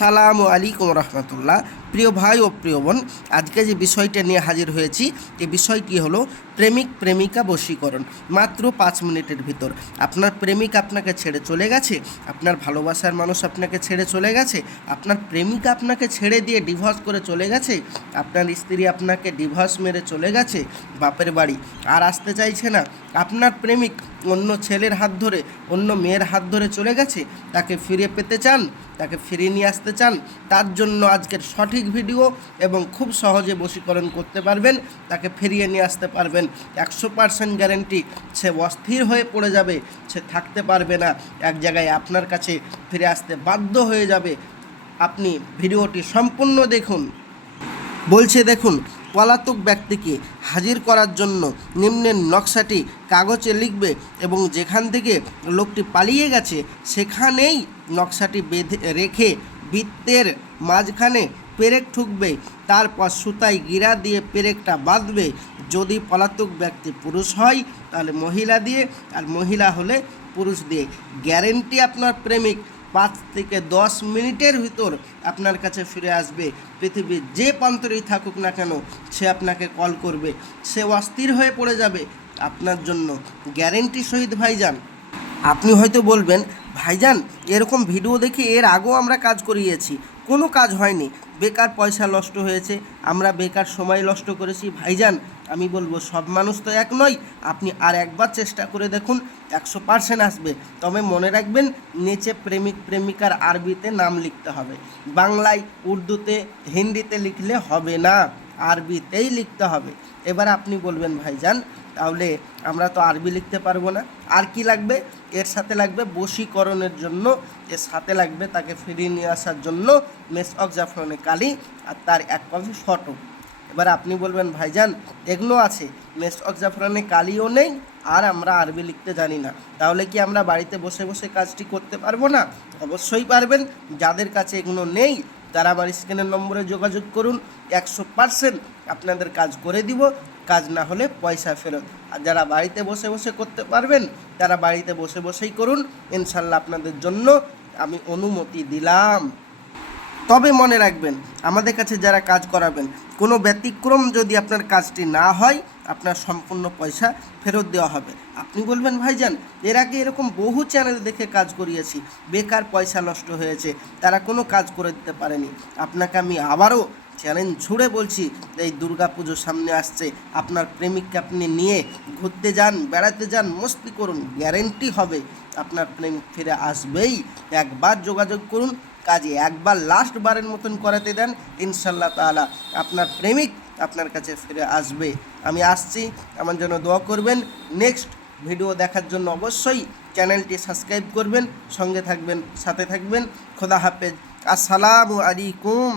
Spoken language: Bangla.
আসসালামু আলাইকুম রহমতুল্লাহ। প্রিয় ভাই ও প্রিয় বোন, আজকে যে বিষয়টা নিয়ে হাজির হয়েছি, এই বিষয়টি হলো প্রেমিক প্রেমিকা বশীকরণ। মাত্র 5 মিনিটের ভিতর আপনার প্রেমিক আপনাকে ছেড়ে চলে গেছে, আপনার ভালোবাসার মানুষ আপনাকে ছেড়ে চলে গেছে, আপনার প্রেমিকা আপনাকে ছেড়ে দিয়ে ডিভোর্স করে চলে গেছে, আপনার স্ত্রী আপনাকে ডিভোর্স মেরে চলে গেছে বাপের বাড়ি, আর আসতে চাইছে না, আপনার প্রেমিক অন্য ছেলের হাত ধরে, অন্য মেয়ের হাত ধরে চলে গেছে, তাকে ফিরে পেতে চান, তাকে ফিরিয়ে নিয়ে আসতে চান, তার জন্য আজকের সঠিক ভিডিও এবং খুব সহজে বশীকরণ করতে পারবেন, তাকে ফিরিয়ে নিয়ে আসতে পারবেন। 100% গ্যারেন্টি। সে অস্থির হয়ে পড়ে যাবে, সে থাকতে পারবে না, এক জায়গায় আপনার কাছে ফিরে আসতে বাধ্য হয়ে যাবে। আপনি ভিডিওটি সম্পূর্ণ দেখুন। বলছে দেখুন, পলাতক ব্যক্তিকে হাজির করার জন্য নিম্নের নকশাটি কাগজে লিখবে এবং যেখান থেকে লোকটি পালিয়ে গেছে সেখানেই নকশাটি বেঁধে রেখে বৃত্তের মাঝখানে পেরেক ঠুকবে, তারপর সুতায় গিরা দিয়ে পেরেকটা বাঁধবে। যদি পলাতক ব্যক্তি পুরুষ হয় তাহলে মহিলা দিয়ে, আর মহিলা হলে পুরুষ দিয়ে। গ্যারেন্টি আপনার প্রেমিক 5 থেকে 10 মিনিটের ভিতর আপনার কাছে ফিরে আসবে। পৃথিবীর যে প্রান্তরেই থাকুক না কেন, সে আপনাকে কল করবে, সে অস্থির হয়ে পড়ে যাবে আপনার জন্য, গ্যারেন্টি সহিত ভাইজান। আপনি হয়তো বলবেন, ভাইজান এরকম ভিডিও দেখে এর আগেও আমরা কাজ করিয়েছি, কোনো কাজ হয়নি, বেকার পয়সা নষ্ট হয়েছে, আমরা বেকার সময় নষ্ট করেছি। ভাইজান আমি বলবো, সব মানুষ তো এক নয়, আপনি আর একবার চেষ্টা করে দেখুন, 100% আসবে। তবে মনে রাখবেন, নিচে প্রেমিক প্রেমিকার আরবিতে নাম লিখতে হবে, বাংলায় উর্দুতে হিন্দিতে লিখলে হবে না, আরবিতেই লিখতে হবে। এবার আপনি বলবেন, ভাইজান তাহলে আমরা তো আরবি লিখতে পারবো না, আর কি লাগবে? এর সাথে লাগবে বশীকরণের জন্য, এর সাথে লাগবে তাকে ফিরিয়ে নিয়ে আসার জন্য মেসওয়াক জাফরানে কালি আর তার 1 কপি ফটো। এবার আপনি বলবেন, ভাইজান এগুলো আছে, মেসওয়াক জাফরানে কালিও নেই, আর আমরা আরবি লিখতে জানি না, তাহলে কি আমরা বাড়িতে বসে বসে কাজটি করতে পারবো না? অবশ্যই পারবেন। যাদের কাছে এগুলো নেই তারা আমার স্ক্রিনের নম্বরে যোগাযোগ করুন, 100% আপনাদের কাজ করে দিব, কাজ না হলে পয়সা ফেরত। আর যারা বাড়িতে বসে বসে করতে পারবেন তারা বাড়িতে বসে বসেই করুন, ইনশাল্লাহ আপনাদের জন্য আমি অনুমতি দিলাম। তবে মনে রাখবেন, আমাদের কাছে যারা কাজ করাবেন, কোনো ব্যতিক্রম যদি আপনার কাজটি না হয়, আপনার সম্পূর্ণ পয়সা ফেরত দেওয়া হবে। আপনি বলবেন, ভাইজান এর আগে এরকম বহু চ্যানেল দেখে কাজ করিয়েছি, বেকার পয়সা নষ্ট হয়েছে, তারা কোনো কাজ করে দিতে পারেনি। আপনাকে আমি আবারও চ্যালেঞ্জ ছুড়ে বলছি, এই দুর্গা পুজো সামনে আসছে, আপনার প্রেমিককে আপনি নিয়ে ঘুরতে যান, বেড়াতে যান, মস্তি করুন, গ্যারেন্টি হবে আপনার প্রেমিক ফিরে আসবেই। একবার যোগাযোগ করুন, কাজে একবার লাস্ট বারের মতন করাতে দেন, ইনশাল্লাহ তাআলা আপনার প্রেমিক আপনার কাছে ফিরে আসবে। আমি আসছি, আমার জন্য দোয়া করবেন। নেক্সট ভিডিও দেখার জন্য অবশ্যই চ্যানেলটি সাবস্ক্রাইব করবেন, সঙ্গে থাকবেন, সাথে থাকবেন। খোদা হাফেজ, আসসালামু আলাইকুম।